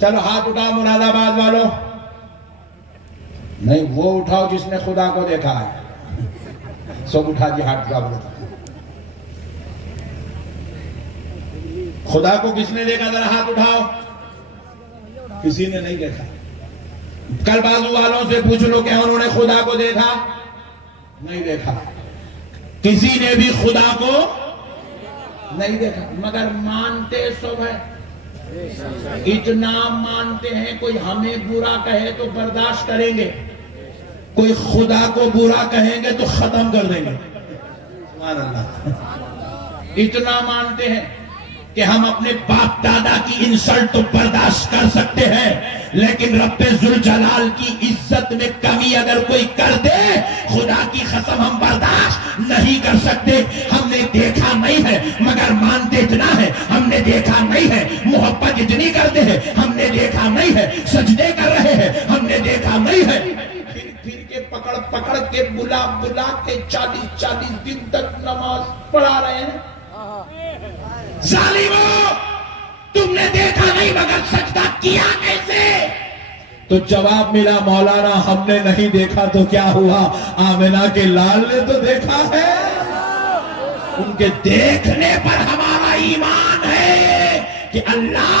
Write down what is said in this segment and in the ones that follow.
چلو ہاتھ اٹھاؤ مراد آباد والوں. نہیں وہ اٹھاؤ جس نے خدا کو دیکھا ہے. سب اٹھا دی ہاتھ اٹھا بولے. خدا کو کس نے دیکھا ذرا ہاتھ اٹھاؤ. کسی نے نہیں دیکھا. کل بازو والوں سے پوچھ لو کہ انہوں نے خدا کو دیکھا؟ نہیں دیکھا. کسی نے بھی خدا کو نہیں دیکھا مگر مانتے سب ہے. اتنا مانتے ہیں کوئی ہمیں برا کہے تو برداشت کریں گے, کوئی خدا کو برا کہیں گے تو ختم کر دیں گے. سبحان اللہ. اتنا مانتے ہیں کہ ہم اپنے باپ دادا کی انسلٹ تو برداشت کر سکتے ہیں, لیکن رب ذوالجلال کی عزت میں کمی اگر کوئی کر دے, خدا کی قسم ہم برداشت نہیں کر سکتے. ہم نے دیکھا نہیں ہے مگر مانتے اتنا ہے, ہم نے دیکھا نہیں ہے محبت اتنی کرتے ہیں, ہم نے دیکھا نہیں ہے سجدے کر رہے ہیں, ہم نے دیکھا نہیں ہے پھر کے پکڑ پکڑ کے بلا بلا کے 40 دن تک نماز پڑھا رہے ہیں. ظالمو, تم نے دیکھا نہیں مگر سجدہ کیا کیسے؟ تو جواب ملا مولانا ہم نے نہیں دیکھا تو کیا ہوا, آمنہ کے لال نے تو دیکھا ہے. ان کے دیکھنے پر ہمارا ایمان ہے کہ اللہ,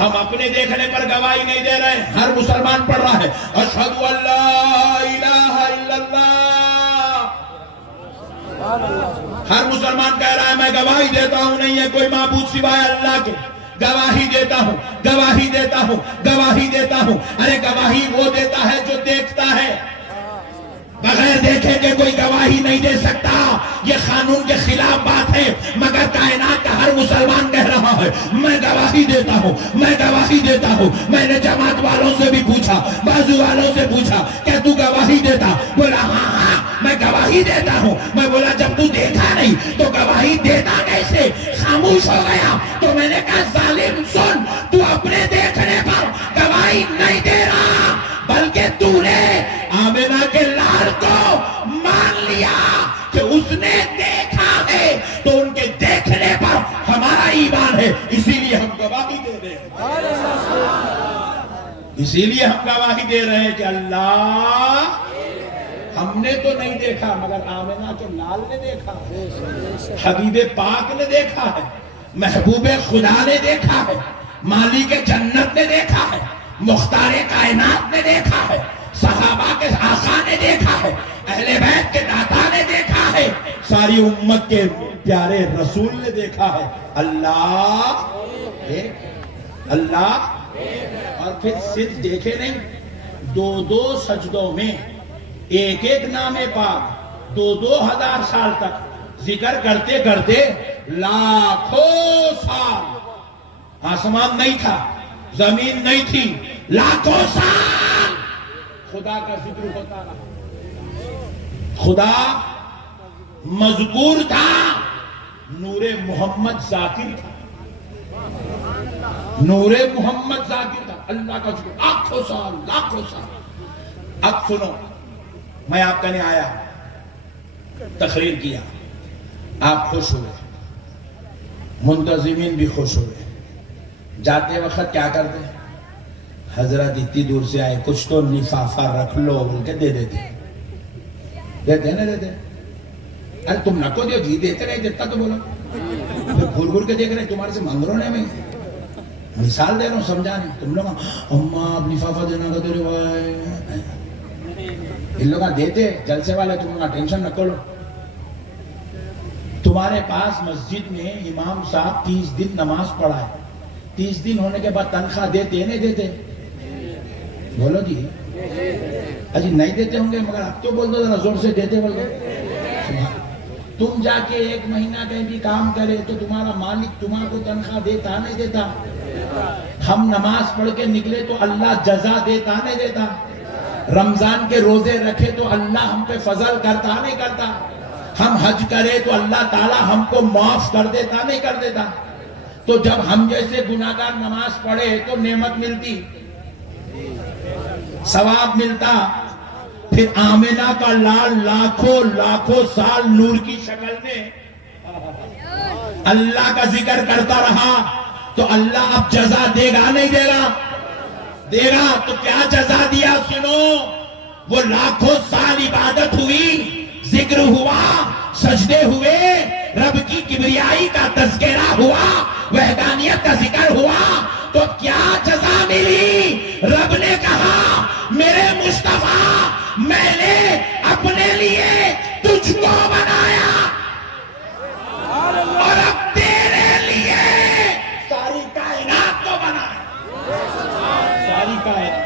ہم اپنے دیکھنے پر گواہی نہیں دے رہے. ہر مسلمان پڑھ رہا ہے اشہد ان لا الہ الا اللہ. ہر مسلمان کہہ رہا ہے میں گواہی دیتا ہوں نہیں ہے کوئی معبود سوائے اللہ کے. گواہی دیتا ہوں, گواہی دیتا ہوں, گواہی دیتا ہوں. ارے گواہی وہ دیتا ہے جو دیکھتا ہے, بغیر دیکھے کہ کوئی گواہی نہیں دے سکتا. یہ قانون کے خلاف بات ہے مگر کائنات کا ہر مسلمان کہہ رہا ہے میں گواہی دیتا ہوں, میں گواہی دیتا ہوں. میں نے جماعت والوں سے بھی پوچھا, بازو والوں سے پوچھا کہ تو گواہی دیتا؟ بولا ہاں ہاں میں گواہی دیتا ہوں. میں بولا جب تو دیکھا نہیں تو گواہی دیتا کیسے؟ خاموش ہو گیا. تو میں نے کہا ظالم سن, تو اپنے دیکھنے پر گواہی نہیں دے رہا بلکہ تو نے آمنہ کے لال کو مان لیا کہ اس نے دیکھا ہے, تو ان کے دیکھنے پر ہمارا ایمان ہے, اسی لیے ہم گواہی دے رہے ہیں. اسی لیے ہم گواہی دے رہے ہیں کہ اللہ, ہم نے تو نہیں دیکھا مگر آمنہ کے لال نے دیکھا ہے, حبیب پاک نے دیکھا ہے, محبوب خدا نے دیکھا ہے, مالک جنت نے دیکھا ہے, مختار کائنات نے دیکھا ہے, صحابہ کے آقا نے دیکھا ہے, اہل بیت کے داتا نے دیکھا ہے, ساری امت کے پیارے رسول نے دیکھا ہے. اللہ اللہ. اور پھر صرف دیکھے نہیں, 2 سجدوں میں ایک نام پاک 2000 سال تک ذکر کرتے کرتے لاکھوں سال. آسمان نہیں تھا, زمین نہیں تھی, لاکھوں سال خدا کا ذکر ہوتا رہا. خدا مذکور تھا, نور محمد ذاکر تھا, نور محمد ذاکر تھا. اللہ کا ذکر لاکھوں سال, لاکھوں سال. اب سنو, میں آپ کا نہیں آیا, تقریر کیا, آپ خوش ہوئے, منتظمین بھی خوش ہوئے. جاتے وقت کیا کرتے؟ حضرت اتنی دور سے آئے, کچھ تو لفافہ رکھ لو بول کے دے دیتے. دیتے نا دیتے. ارے تم نہ کو دیو جی, دیتے نہیں دیتا تو بولو. پھر گھر گھر کے دیکھ رہے تمہارے سے مانگ رہو. میں مثال دے رہا ہوں سمجھانے. تم لوگ اماں اب لفافہ دینا کا تیرے بھائی, ان لوگ دیتے جلسے والے, تم لوگ ٹینشن نہ کرو. تمہارے پاس مسجد میں امام صاحب 30 دن نماز پڑھائے, 30 دن ہونے کے بعد تنخواہ دیتے نہیں دیتے؟ بولو جی. اجی نہیں دیتے ہوں گے مگر اب تو بول دو ذرا زور سے, دیتے بول دو. تم جا کے 1 مہینہ کہیں بھی کام کرے تو تمہارا مالک تمہارے کو تنخواہ دیتا نہیں دیتا؟ ہم نماز پڑھ کے نکلے تو اللہ جزا دیتا نہیں دیتا؟ رمضان کے روزے رکھے تو اللہ ہم پہ فضل کرتا نہیں کرتا؟ ہم حج کرے تو اللہ تعالی ہم کو معاف کر دیتا نہیں کر دیتا؟ تو جب ہم جیسے گناہگار نماز پڑھے تو نعمت ملتی, ثواب ملتا. پھر آمنہ کا لال لاکھوں سال نور کی شکل میں اللہ کا ذکر کرتا رہا. تو اللہ اب جزا دے گا نہیں دے گا؟ دے گا. تو کیا جزا دیا سنو. وہ لاکھوں سال عبادت ہوئی، ذکر ہوا، سجدے ہوئے، رب کی کبریائی کا تذکرہ ہوا، وحدانیت کا ذکر ہوا، تو کیا جزا ملی؟ رب نے کہا میرے مصطفیٰ میں نے اپنے لیے تجھ کو بنایا اور اب تیرے لیے ساری کائنات کو بنایا. ساری کائنات.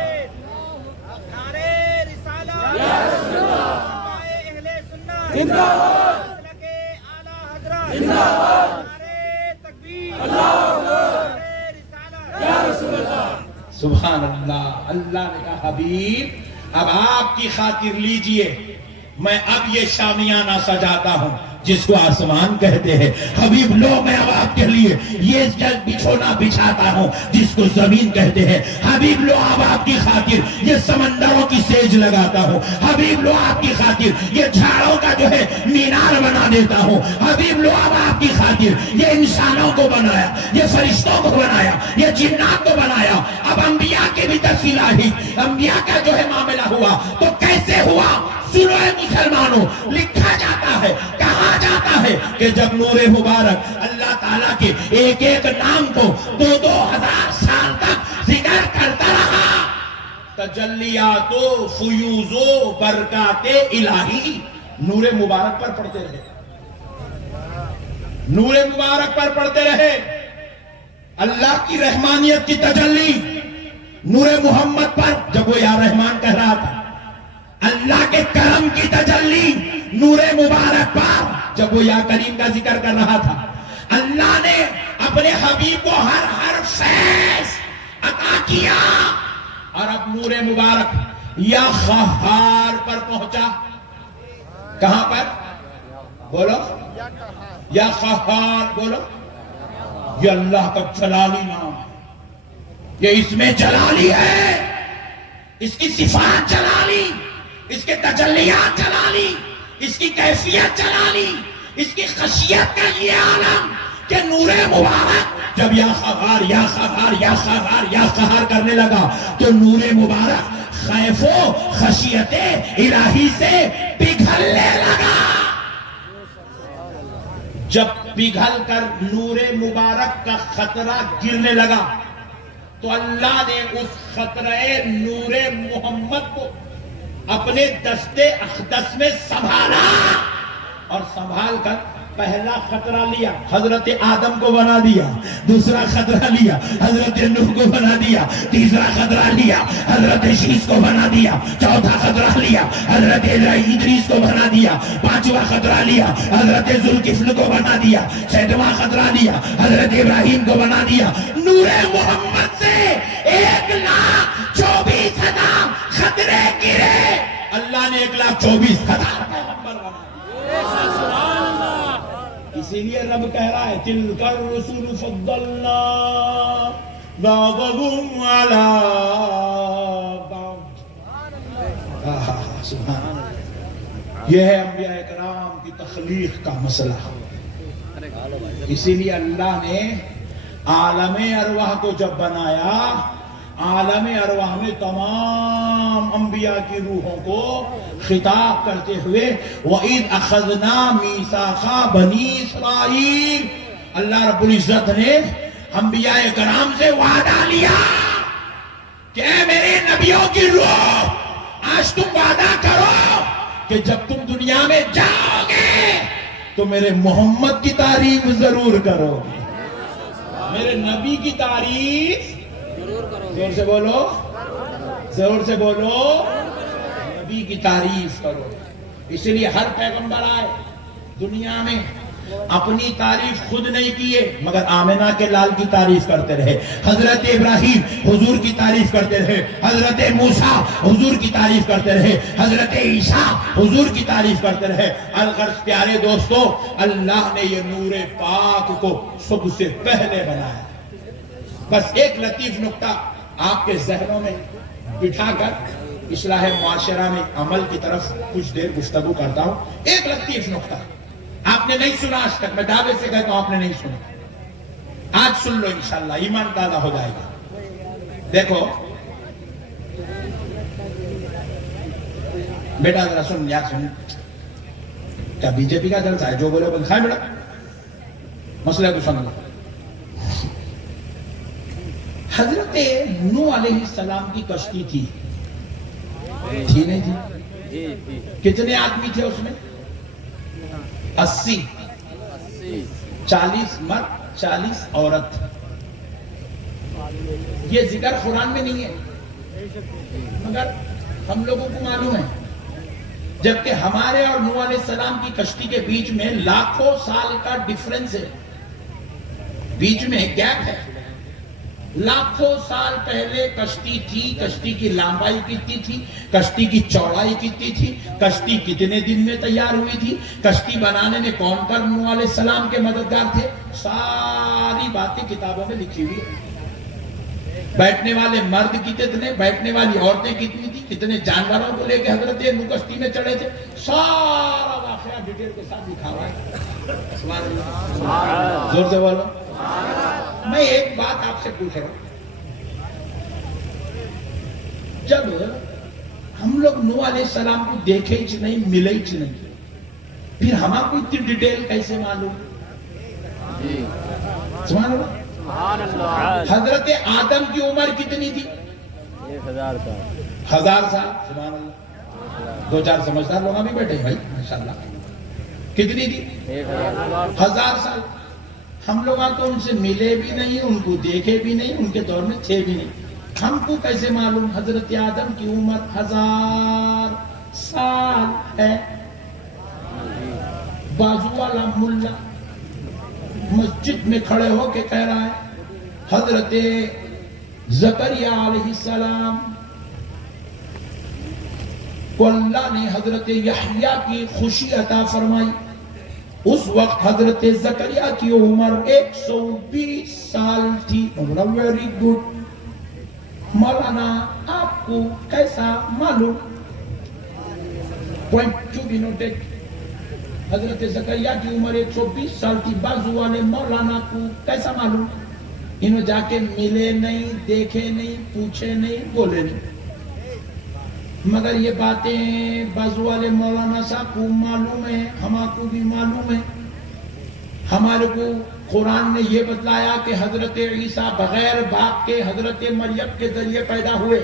سبحان اللہ. اللہ نے کہا حبیب اب آپ کی خاطر لیجئے، میں اب یہ شامیانہ سجاتا ہوں جس کو آسمان کہتے ہیں. حبیب لو میں اب آپ کے لیے یہ بچھونا بچھاتا ہوں جس کو زمین کہتے ہیں. حبیب لو اب آپ کی خاطر یہ سمندروں کی سیج لگاتا ہوں. حبیب لو آپ کی خاطر یہ جھاڑوں کا جو ہے مینار بنا دیتا ہوں. حبیب لو اب آپ کی خاطر یہ انسانوں کو بنایا، یہ فرشتوں کو بنایا، یہ جنات کو بنایا. اب انبیاء کی بھی تفصیل آئی، انبیاء کا جو ہے معاملہ ہوا تو کیسے ہوا؟ سنو اے مسلمانوں، لکھا جاتا ہے، کہا جاتا ہے کہ جب نور مبارک اللہ تعالیٰ کے ایک ایک نام کو 2000 سال تک ذکر کرتا رہا، تجلیات و فیوز و برکات الہی نور مبارک پر پڑھتے رہے، نور مبارک پر پڑھتے رہے. اللہ کی رحمانیت کی تجلی نور محمد پر جب وہ یا رحمان کہہ رہا تھا، اللہ کے کرم کی تجلی نور مبارک پر جب وہ یا کریم کا ذکر کر رہا تھا. اللہ نے اپنے حبیب کو ہر فیض عطا کیا اور اب نور مبارک یا قہار پر پہنچا. کہاں پر؟ بولو. یا قہار بولو. یہ اللہ کا جلالی نام ہے، یہ اس میں جلالی ہے، اس کی صفات جلالی، اس کے تجلیات جلالی، اس کی کیفیت جلالی، اس کی خشیت کا یہ عالم کہ نور مبارک جب یا قہار یا قہار یا قہار یا قہار کرنے لگا تو نور مبارک خیف و خشیت الہی سے پگھلنے لگا. جب پگھل کر نور مبارک کا خطرہ گرنے لگا تو اللہ نے اس خطرہ نور محمد کو اپنے دستے اقدس میں سنبھالا اور سنبھال کر پہلا خطرہ لیا، حضرت آدم کو بنا دیا. دوسرا خطرہ لیا، حضرت نوح کو بنا دیا. تیسرا خطرہ لیا، حضرت شیس کو بنا دیا. چوتھا خطرہ لیا، حضرت ادریس کو بنا دیا. پانچواں خطرہ لیا، حضرت ذوالکفل کو بنا دیا. چھٹواں خطرہ لیا، حضرت ابراہیم کو بنا دیا. نور محمد سے 1,24,000 خطرے گرے. اللہ نے 1,24,000 پیغمبر بنا. اسی لیے رب کہہ رہا ہے تِلْكَ الرُّسُلُ فَضَّلْنَا بَعْضَهُمْ عَلَىٰ بَعْضٍ. سبحان اللہ. یہ ہے انبیاء اکرام کی تخلیق کا مسئلہ. اسی لیے اللہ نے عالم ارواح کو جب بنایا، عالم ارواح میں تمام انبیاء کی روحوں کو خطاب کرتے ہوئے وَإِذْ أَخَذْنَا مِيثَاقَ بَنِي إِسْرَائِيلَ، اللہ رب العزت نے انبیاء کرام سے وعدہ لیا کہ اے میرے نبیوں کی روح، آج تم وعدہ کرو کہ جب تم دنیا میں جاؤ گے تو میرے محمد کی تعریف ضرور کرو گے. میرے نبی کی تعریف زور سے بولو، زور سے بولو، نبی کی تعریف کرو. اس لیے ہر پیغمبر آئے دنیا میں اپنی تعریف خود نہیں کیے مگر آمنہ کے لال کی تعریف کرتے رہے. حضرت ابراہیم حضور کی تعریف کرتے رہے، حضرت موسیٰ حضور کی تعریف کرتے رہے، حضرت عیسیٰ حضور کی تعریف کرتے رہے. الغرض پیارے دوستو، اللہ نے یہ نور پاک کو سب سے پہلے بنایا. بس ایک لطیف نقطہ آپ کے ذہنوں میں بٹھا کر اصلاح معاشرہ میں عمل کی طرف کچھ دیر گفتگو کرتا ہوں. ایک لطیف نقطہ آپ نے نہیں سنا آج تک، میں دعوے سے کہتا ہوں آپ نے نہیں سنا. آج سن لو انشاءاللہ ایمان تازہ ہو جائے گا. دیکھو بیٹا ذرا سن یاد سن. کیا بی جے پی کا جلسہ ہے؟ جو بولے وہ کھائے بیٹا. مسئلہ کو سمجھو. حضرت نوح علیہ السلام کی کشتی تھی نہیں تھی؟ کتنے آدمی تھے اس میں؟ 80. 40 مرد 40 عورت. یہ ذکر قرآن میں نہیں ہے مگر ہم لوگوں کو معلوم ہے. جبکہ ہمارے اور نوح علیہ السلام کی کشتی کے بیچ میں لاکھوں سال کا ڈیفرنس ہے. بیچ میں گیپ ہے. لاکھوں سال پہلے کشتی تھی. کشتی کی لمبائی کتنی تھی؟ کشتی کی چوڑائی کتنی تھی؟ کشتی کتنے دن میں تیار ہوئی تھی؟ کشتی بنانے میں کون کون نوح علیہ السلام کے مددگار تھے؟ ساری باتیں کتابوں میں لکھی ہوئی ہیں. بیٹھنے والے مرد کتنے، بیٹھنے والی عورتیں کتنی تھی، کتنے جانوروں کو لے کے حضرت نوح کشتی میں چڑھے تھے، سارا واقعہ ڈیٹیل کے ساتھ لکھا ہوا ہے. زور سے بولو. میں ایک بات آپ سے پوچھ رہا ہوں. جب ہم لوگ نوح علیہ السلام کو دیکھے ہی نہیں، ملے ہی نہیں، پھر ہمارا کو اتنی ڈیٹیل کیسے معلوم؟ سبحان اللہ. حضرت آدم کی عمر کتنی تھی؟ 1000 سال. سبحان اللہ. 2-4 سمجھدار لوگ بھی بیٹھے بھائی ماشاءاللہ. کتنی تھی؟ 1000 سال. ہم لوگ تو ان سے ملے بھی نہیں، ان کو دیکھے بھی نہیں، ان کے دور میں تھے بھی نہیں. ہم کو کیسے معلوم حضرت آدم کی عمر 1000 سال ہے؟ بازو والا ملا مسجد میں کھڑے ہو کے کہہ رہا ہے حضرت زکریا علیہ السلام کو اللہ نے حضرت یحییٰ کی خوشی عطا فرمائی. اس وقت حضرت زکریا کی عمر 120 سال تھی. Very good. مولانا آپ کو کیسا معلوم؟ Point to be noted. حضرت زکریا کی عمر 120 سال کی. بازو والے مولانا کو کیسا معلوم؟ انہوں جا کے ملے نہیں، دیکھے نہیں، پوچھے نہیں، بولے نہیں. مگر یہ باتیں بازو والے مولانا صاحب کو معلوم ہے، ہمارے کو بھی معلوم ہے. ہمارے کو قرآن نے یہ بتلایا کہ حضرت عیسیٰ بغیر باپ کے حضرت مریم کے ذریعے پیدا ہوئے.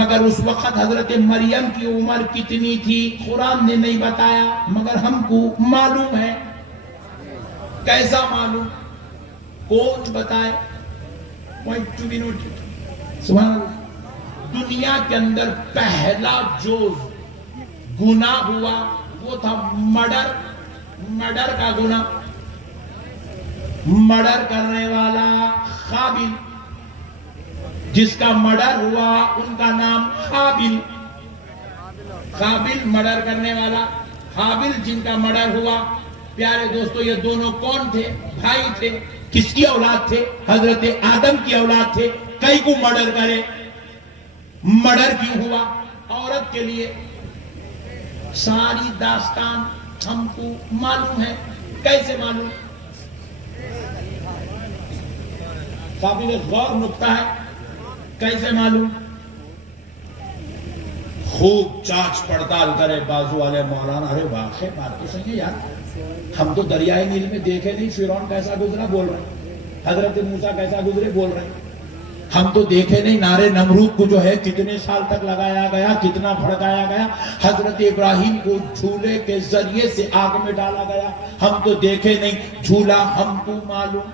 مگر اس وقت حضرت مریم کی عمر کتنی تھی قرآن نے نہیں بتایا، مگر ہم کو معلوم ہے. کیسا معلوم؟ کون بتائے؟ Point to be noted. سبحان اللہ. دنیا کے اندر پہلا جو گناہ ہوا وہ تھا مرڈر کا گناہ. مرڈر کرنے والا قابل، جس کا مرڈر ہوا ان کا نام حابل. قابل مرڈر کرنے والا، حابل جن کا مرڈر ہوا. پیارے دوستو یہ دونوں کون تھے؟ بھائی تھے. کس کی اولاد تھے؟ حضرت آدم کی اولاد تھے. کئی کو مرڈر کرے؟ مرڈر کیوں ہوا؟ عورت کے لیے. ساری داستان ہم کو معلوم ہے. کیسے معلوم؟ قابل غور نکتہ ہے. کیسے معلوم؟ خوب جانچ پڑتال کرے بازو والے مولانا. ارے واقعی بات تو صحیح ہے یار. ہم تو دریائے نیل میں دیکھے نہیں فرعون کیسا گزرا، بول رہے ہیں. حضرت موسیٰ کیسا گزرے، بول رہے ہیں. ہم تو دیکھے نہیں نارے نمرود کو جو ہے کتنے سال تک لگایا گیا، کتنا بھڑکایا گیا. حضرت ابراہیم کو جھولے کے ذریعے سے آگ میں ڈالا گیا. ہم تو دیکھے نہیں. جھولا ہم کو معلوم،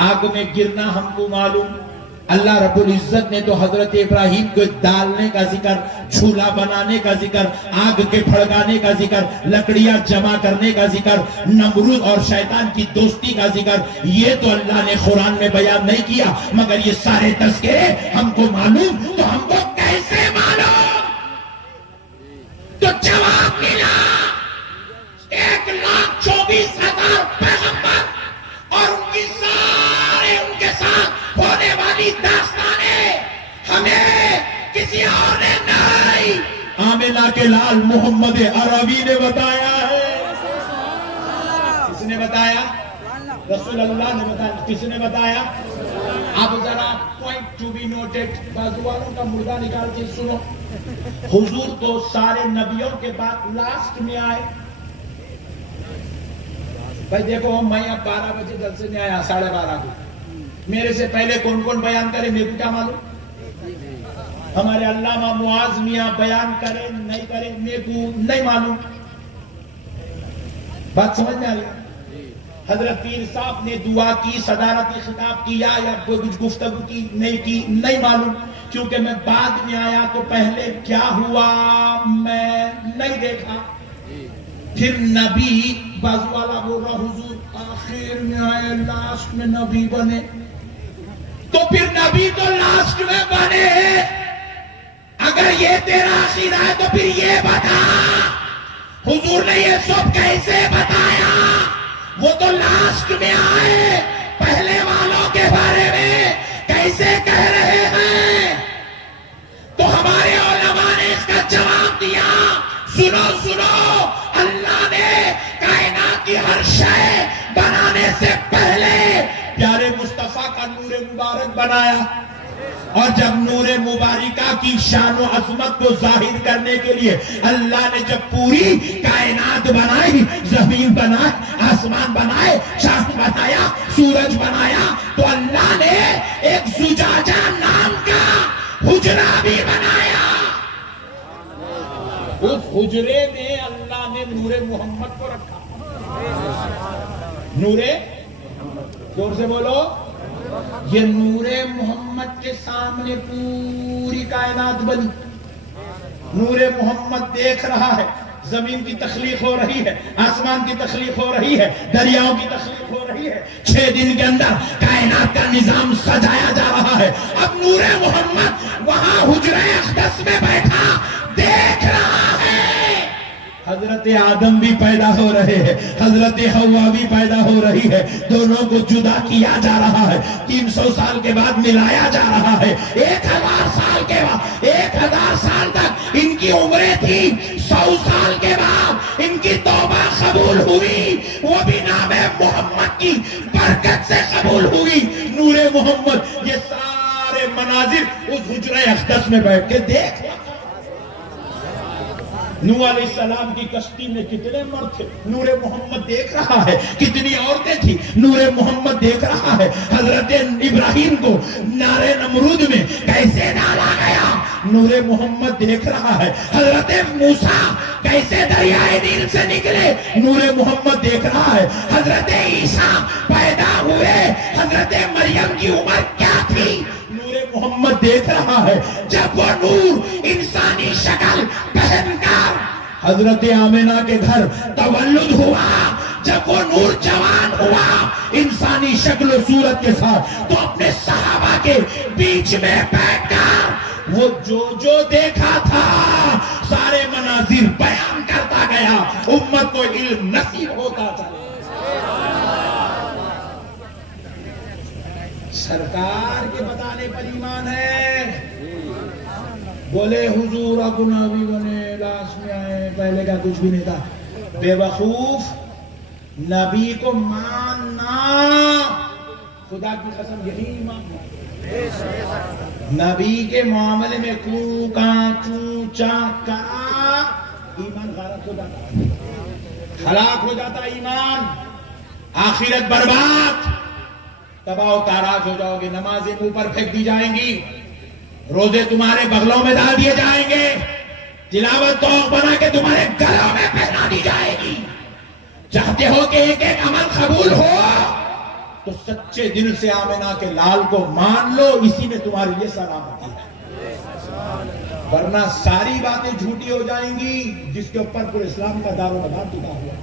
آگ میں گرنا ہم کو معلوم. اللہ رب العزت نے تو حضرت ابراہیم کو ڈالنے کا ذکر، جھولا بنانے کا ذکر، آگ کے بھڑکانے کا ذکر، لکڑیاں جمع کرنے کا ذکر، نمرود اور شیطان کی دوستی کا ذکر، یہ تو اللہ نے قرآن میں بیان نہیں کیا. مگر یہ سارے تذکرے ہم کو معلوم. تو ہم کو کیسے معلوم؟ تو جواب ملا 1,24,000 پیغمبر اور ان کی سارے ان کے ساتھ ہونے والی داستانیں ہمیں کسی اور نے نہیں، آمنہ کے لال محمد عربی نے بتایا ہے. کس نے بتایا؟ رسول اللہ نے بتایا. کس نے بتایا؟ اب ذرا پوائنٹ ٹو بی نوٹڈ، بازو والوں کا مردہ نکال کے سنو. حضور تو سارے نبیوں کے بعد لاسٹ میں آئے. بھائی دیکھو میں اب 12 بجے جلسے میں آیا 12:30 کو. میرے سے پہلے کون کون بیان کرے میرے کو کیا معلوم؟ ہمارے علامہ معاذ میاں بیان کرے نہیں کرے میرے کو نہیں معلوم. بات سمجھ میں آ گئی؟ حضرت پیر صاحب نے دعا کی، صدارتی خطاب کیا یا کوئی کچھ گفتگو کی نہیں معلوم، کیونکہ میں بعد میں آیا تو پہلے کیا ہوا میں نہیں دیکھا. پھر نبی بازو والا بول رہا حضور آخر میں آئے لاسٹ میں نبی بنے، تو پھر نبی تو لاسٹ میں بنے. اگر یہ تیرا عقیدہ ہے تو پھر یہ بتا حضور نے یہ سب کیسے بتایا؟ وہ تو لاسٹ میں آئے، پہلے والوں کے بارے میں کیسے کہہ رہے ہیں؟ تو ہمارے علماء نے اس کا جواب دیا. سنو اللہ نے کائنات کی ہر شے بنانے سے پہلے پیارے مصطفیٰ کا نور مبارک بنایا، اور جب نور مبارکہ کی شان و عظمت کو ظاہر کرنے کے لیے اللہ نے جب پوری کائنات بنائی، زمین بنائی، آسمان بنائے، چاند بنایا، سورج بنایا، تو اللہ نے ایک زجاجہ نام کا حجرہ بھی بنایا. اس حجرے میں اللہ نے نور محمد کو رکھا. نور زور سے بولو. یہ نور محمد کے سامنے پوری کائنات بنی. نور محمد دیکھ رہا ہے، زمین کی تخلیق ہو رہی ہے، آسمان کی تخلیق ہو رہی ہے، دریاؤں کی تخلیق ہو رہی ہے. 6 دن کے اندر کائنات کا نظام سجایا جا رہا ہے. اب نور محمد وہاں حجرہ اقدس میں بیٹھا دیکھ رہا ہے. حضرت آدم بھی پیدا ہو رہے ہیں، حضرت حوا بھی پیدا ہو رہی ہے. دونوں کو جدا کیا جا رہا ہے. 300 سال کے بعد ملایا جا رہا ہے. 1000 سال کے بعد، 1000 سال تک ان کی عمریں تھی. 100 سال کے بعد ان کی توبہ قبول ہوئی، وہ بھی نام محمد کی برکت سے قبول ہوئی. نور محمد یہ سارے مناظر اس حجرہ اقدس میں بیٹھ کے دیکھ. نوح علیہ السلام کی کشتی میں کتنے مرد تھے، نور محمد دیکھ رہا ہے. کتنی عورتیں تھی، نور محمد دیکھ رہا ہے. حضرت ابراہیم کو نار نمرود میں کیسے ڈالا گیا، نور محمد دیکھ رہا ہے. حضرت موسیٰ کیسے دریائے نیل سے نکلے، نور محمد دیکھ رہا ہے. حضرت عیسیٰ پیدا ہوئے، حضرت مریم کی عمر کیا تھی، نور محمد دیکھ رہا ہے. جب وہ نور انسانی شکل پہن کر حضرت آمنہ کے گھر تولد ہوا، جب وہ نور جوان ہوا انسانی شکل و صورت کے ساتھ، تو اپنے صحابہ کے بیچ میں بیٹھ کر وہ جو دیکھا تھا سارے مناظر بیان کرتا گیا. امت کو علم نصیب ہوتا چلا. سرکار کے بتانے پر ایمان ہے. بولے حضور اب نبی بنے لاسٹ میں آئے، پہلے کا کچھ بھی نہیں تھا. بے وقوف، نبی کو ماننا خدا کی قسم یہی ماننا. نبی کے معاملے میں کو کاں چوں چاں کا ایمان غارت ہو جاتا، ہلاک ہو جاتا ایمان. آخرت برباد، تباہ و تاراج ہو جاؤ گے. نمازیں اوپر پھینک دی جائیں گی، روزے تمہارے بغلوں میں ڈال دیے جائیں گے، تلاوت توق بنا کے تمہارے گلوں میں پہنا دی جائے گی. چاہتے ہو کہ ایک ایک عمل قبول ہو تو سچے دل سے آمنہ کے لال کو مان لو، اسی میں تمہارے لیے سلامتی ہے. ورنہ ساری باتیں جھوٹی ہو جائیں گی جس کے اوپر پورے اسلام کا دار و مدار ٹکا ہوا.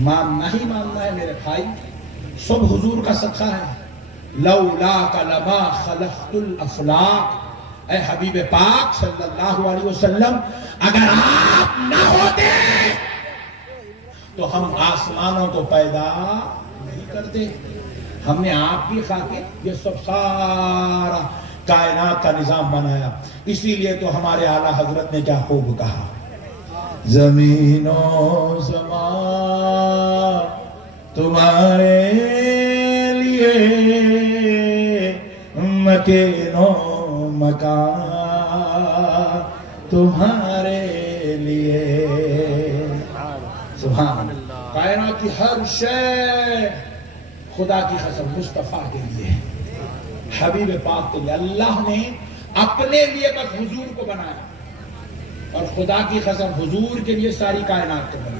ماننا ہی ماننا ہے میرے بھائی. سب حضور کا صدقہ ہے. لولاک لما خلقت الافلاق. اے حبیب پاک صلی اللہ علیہ وسلم، اگر آپ نہ ہوتے تو ہم آسمانوں کو پیدا نہیں کرتے. ہم نے آپ کی خاطر یہ سب سارا کائنات کا نظام بنایا. اسی لیے تو ہمارے اعلیٰ حضرت نے کیا خوب کہا، زمین و زمان تمہارے لیے مکین و مکان تمہارے لیے. سبحان اللہ. کائنات کی ہر شے خدا کی قسم مصطفیٰ کے لیے، حبیب پاک کے لیے. اللہ نے اپنے لیے بس حضور کو بنایا، اور خدا کی قسم حضور کے لیے ساری کائنات کو بنایا.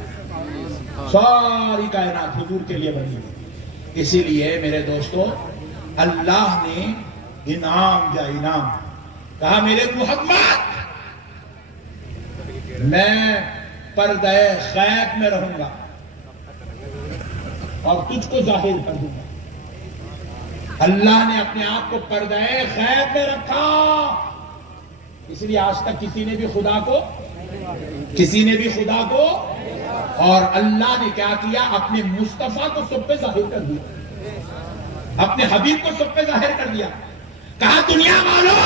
ساری کائنات حضور کے لیے بنی ہوئی. اسی لیے میرے دوستو اللہ نے انعام دیا، انعام. کہا میرے محمد میں پردہ غیب میں رہوں گا اور تجھ کو ظاہر کر دوں گا. اللہ نے اپنے آپ کو پردہ غیب میں رکھا. اس لیے آج تک کسی نے بھی خدا کو اور اللہ نے کیا کیا؟ اپنے مصطفیٰ کو سب پہ ظاہر کر دیا، اپنے حبیب کو سب پہ ظاہر کر دیا. کہا دنیا والو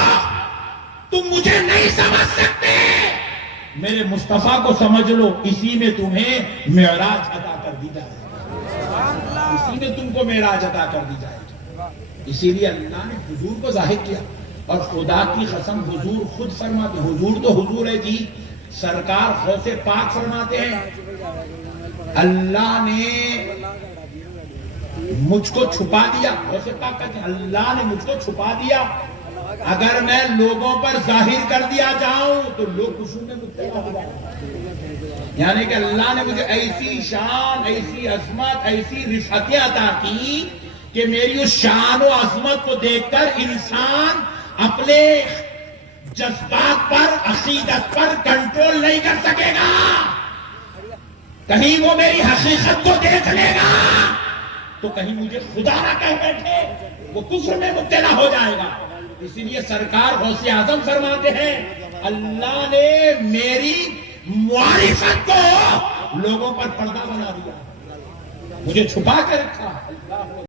تم مجھے نہیں سمجھ سکتے، میرے مصطفیٰ کو سمجھ لو، اسی میں تمہیں معراج عطا کر دی جائے گی، اسی میں تم کو معراج عطا کر دی جائے گی. اسی لیے اللہ نے حضور کو ظاہر کیا. اور خدا کی قسم حضور خود فرماتے، حضور تو حضور ہے جی، سرکار غوث پاک فرماتے ہیں اللہ نے مجھ کو چھپا دیا. غوث پاک کہتے ہیں اللہ نے مجھ کو چھپا دیا، اگر میں لوگوں پر ظاہر کر دیا جاؤں تو لوگ خوشی میں مبتلا ہو جائیں. یعنی کہ اللہ نے مجھے ایسی شان، ایسی عظمت، ایسی رفعتیں عطا کی کہ میری اس شان و عظمت کو دیکھ کر انسان اپنے جذبات پر، عقیدت پر کنٹرول نہیں کر سکے گا. کہیں وہ میری حقیقت کو دیکھ لے گا تو کہیں مجھے خدا نہ کہہ بیٹھے، وہ کفر میں مبتلا ہو جائے گا. اسی لیے سرکار غوث اعظم فرماتے ہیں اللہ نے میری معرفت کو لوگوں پر پردہ بنا دیا، مجھے چھپا کے رکھا.